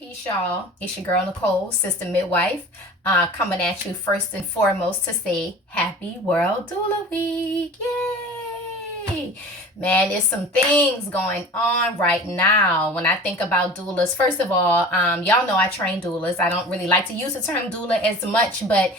Peace, y'all. It's your girl Nicole, Sister Midwife, coming at you first and foremost to say Happy World Doula Week. Yay! Man, there's some things going on right now when I think about doulas. First of all, y'all know I train doulas. I don't really like to use the term doula as much, but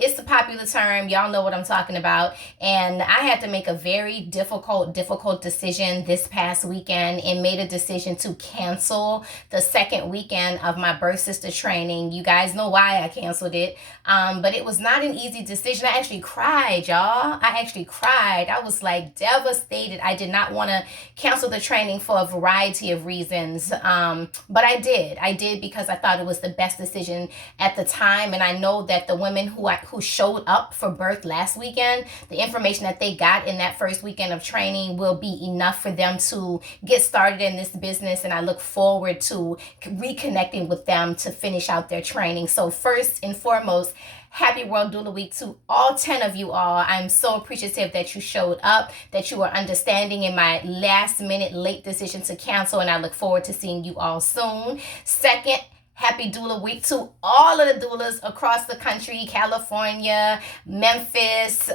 it's a popular term. Y'all know what I'm talking about. And I had to make a very difficult decision this past weekend and made a decision to cancel the second weekend of my birth sister training. You guys know why I canceled it, but it was not an easy decision. I actually cried, y'all. I actually cried. I was like devastated. I did not want to cancel the training for a variety of reasons, but I did. I did because I thought it was the best decision at the time, and I know that the women who showed up for birth last weekend, the information that they got in that first weekend of training will be enough for them to get started in this business, and I look forward to reconnecting with them to finish out their training. So first and foremost, Happy World Doula Week to all 10 of you all. I'm so appreciative that you showed up, that you were understanding in my last minute late decision to cancel, and I look forward to seeing you all soon. Second, Happy Doula Week to all of the doulas across the country, California, Memphis,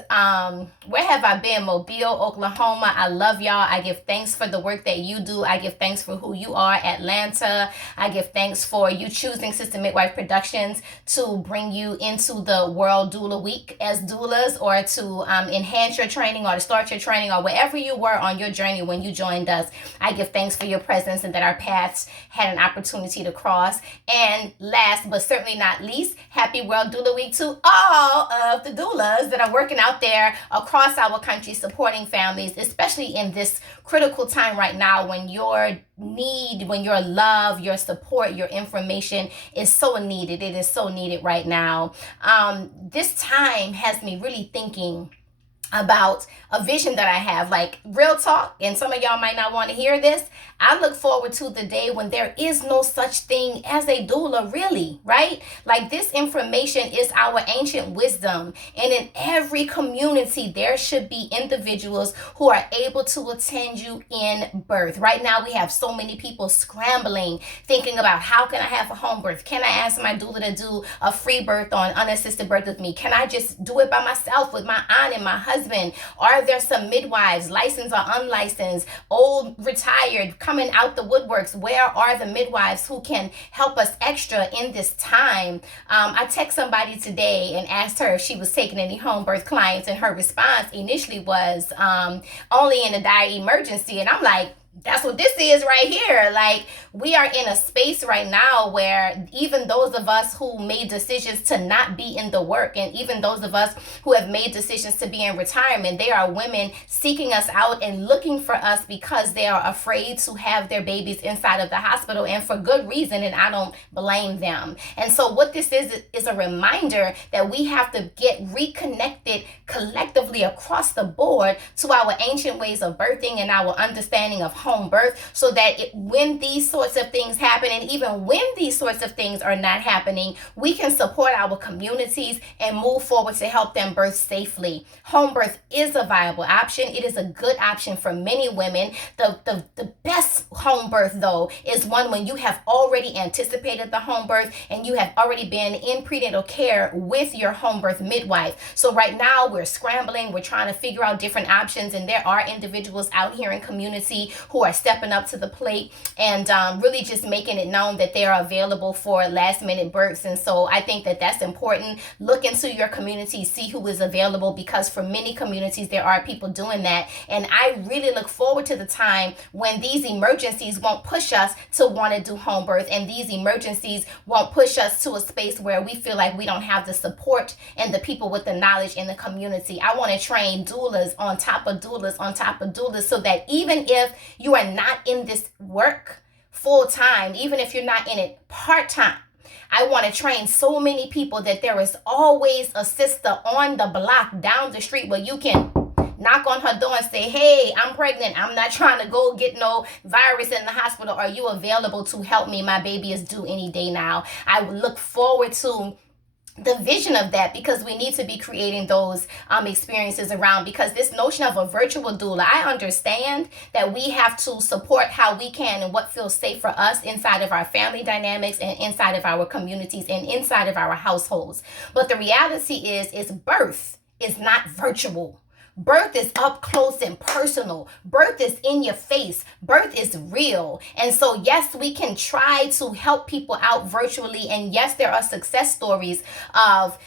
where have I been? Mobile, Oklahoma. I love y'all. I give thanks for the work that you do. I give thanks for who you are, Atlanta. I give thanks for you choosing Sister Midwife Productions to bring you into the World Doula Week as doulas, or to enhance your training or to start your training or wherever you were on your journey when you joined us. I give thanks for your presence and that our paths had an opportunity to cross. And last but certainly not least, Happy World Doula Week to all of the doulas that are working out there across our country supporting families, especially in this critical time right now when your need, when your love, your support, your information is so needed. It is so needed right now. This time has me really thinking about a vision that I have, like real talk, and some of y'all might not want to hear this. I look forward to the day when there is no such thing as a doula, really, right? Like, this information is our ancient wisdom, and in every community there should be individuals who are able to attend you in birth. Right now we have so many people scrambling, thinking about how can I have a home birth? Can I ask my doula to do a free birth on unassisted birth with me? Can I just do it by myself with my aunt and my husband? Are there some midwives, licensed or unlicensed, old, retired, coming out the woodworks? Where are the midwives who can help us extra in this time? I text somebody today and asked her if she was taking any home birth clients, and her response initially was only in a dire emergency. And I'm like, that's what this is right here. Like, we are in a space right now where even those of us who made decisions to not be in the work, and even those of us who have made decisions to be in retirement, there are women seeking us out and looking for us because they are afraid to have their babies inside of the hospital, and for good reason, and I don't blame them. And so what this is a reminder that we have to get reconnected collectively across the board to our ancient ways of birthing and our understanding of home birth, so that when these sorts of things happen, and even when these sorts of things are not happening, we can support our communities and move forward to help them birth safely. Home birth is a viable option. It is a good option for many women. The best home birth, though, is one when you have already anticipated the home birth and you have already been in prenatal care with your home birth midwife. So right now we're scrambling, we're trying to figure out different options, and there are individuals out here in community who are stepping up to the plate and really just making it known that they are available for last minute births. And so I think that that's important. Look into your community, see who is available, because for many communities there are people doing that. And I really look forward to the time when these emergencies won't push us to want to do home birth, and these emergencies won't push us to a space where we feel like we don't have the support and the people with the knowledge in the community. I want to train doulas on top of doulas on top of doulas, so that even if you are not in this work full time, even if you're not in it part time, I want to train so many people that there is always a sister on the block down the street where you can knock on her door and say, hey, I'm pregnant. I'm not trying to go get no virus in the hospital. Are you available to help me? My baby is due any day now. I look forward to the vision of that, because we need to be creating those experiences around, because this notion of a virtual doula, I understand that we have to support how we can and what feels safe for us inside of our family dynamics and inside of our communities and inside of our households. But the reality is birth is not virtual. Birth is up close and personal. Birth is in your face. Birth is real. And so, yes, we can try to help people out virtually. And yes, there are success stories of,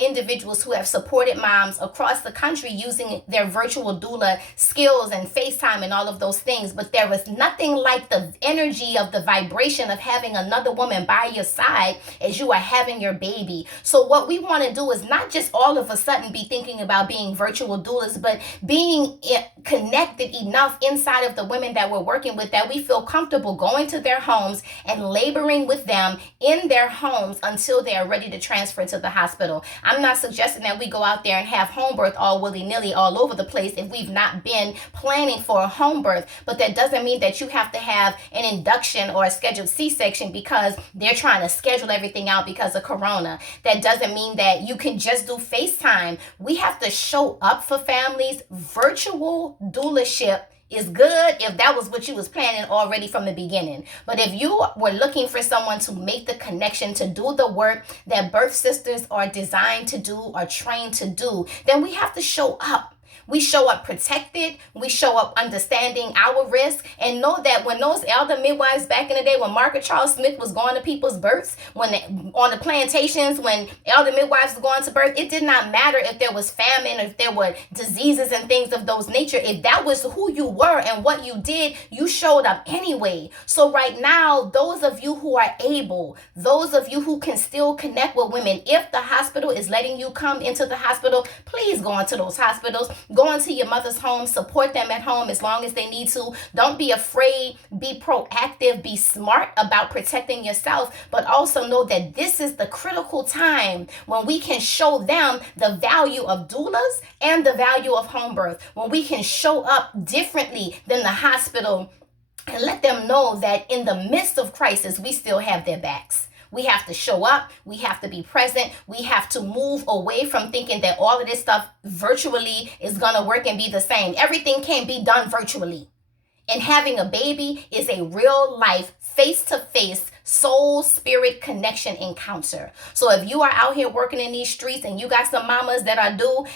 individuals who have supported moms across the country using their virtual doula skills and FaceTime and all of those things. But there was nothing like the energy of the vibration of having another woman by your side as you are having your baby. So what we want to do is not just all of a sudden be thinking about being virtual doulas, but being connected enough inside of the women that we're working with that we feel comfortable going to their homes and laboring with them in their homes until they are ready to transfer to the hospital. I'm not suggesting that we go out there and have home birth all willy-nilly all over the place if we've not been planning for a home birth, but that doesn't mean that you have to have an induction or a scheduled C-section because they're trying to schedule everything out because of Corona. That doesn't mean that you can just do FaceTime. We have to show up for families. Virtual doulaship is good if that was what you was planning already from the beginning. But if you were looking for someone to make the connection, to do the work that birth sisters are designed to do or trained to do, then we have to show up. We show up protected. We show up understanding our risk, and know that when those elder midwives back in the day, when Margaret Charles Smith was going to people's births, on the plantations, when elder midwives were going to birth, it did not matter if there was famine, if there were diseases and things of those nature. If that was who you were and what you did, you showed up anyway. So right now, those of you who are able, those of you who can still connect with women, if the hospital is letting you come into the hospital, please go into those hospitals. Go into your mother's home, support them at home as long as they need to. Don't be afraid, be proactive, be smart about protecting yourself, but also know that this is the critical time when we can show them the value of doulas and the value of home birth, when we can show up differently than the hospital and let them know that in the midst of crisis, we still have their backs. We have to show up. We have to be present. We have to move away from thinking that all of this stuff virtually is going to work and be the same. Everything can be done virtually. And having a baby is a real life, face-to-face, soul spirit connection encounter. So if you are out here working in these streets and you got some mamas that are due,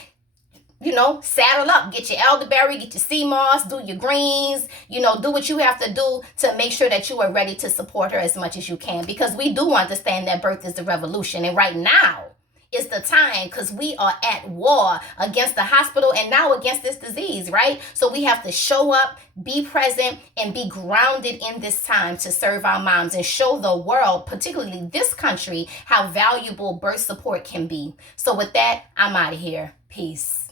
saddle up, get your elderberry, get your sea moss, do your greens, do what you have to do to make sure that you are ready to support her as much as you can, because we do understand that birth is the revolution. And right now is the time, because we are at war against the hospital and now against this disease, right? So we have to show up, be present, and be grounded in this time to serve our moms and show the world, particularly this country, how valuable birth support can be. So with that, I'm out of here. Peace.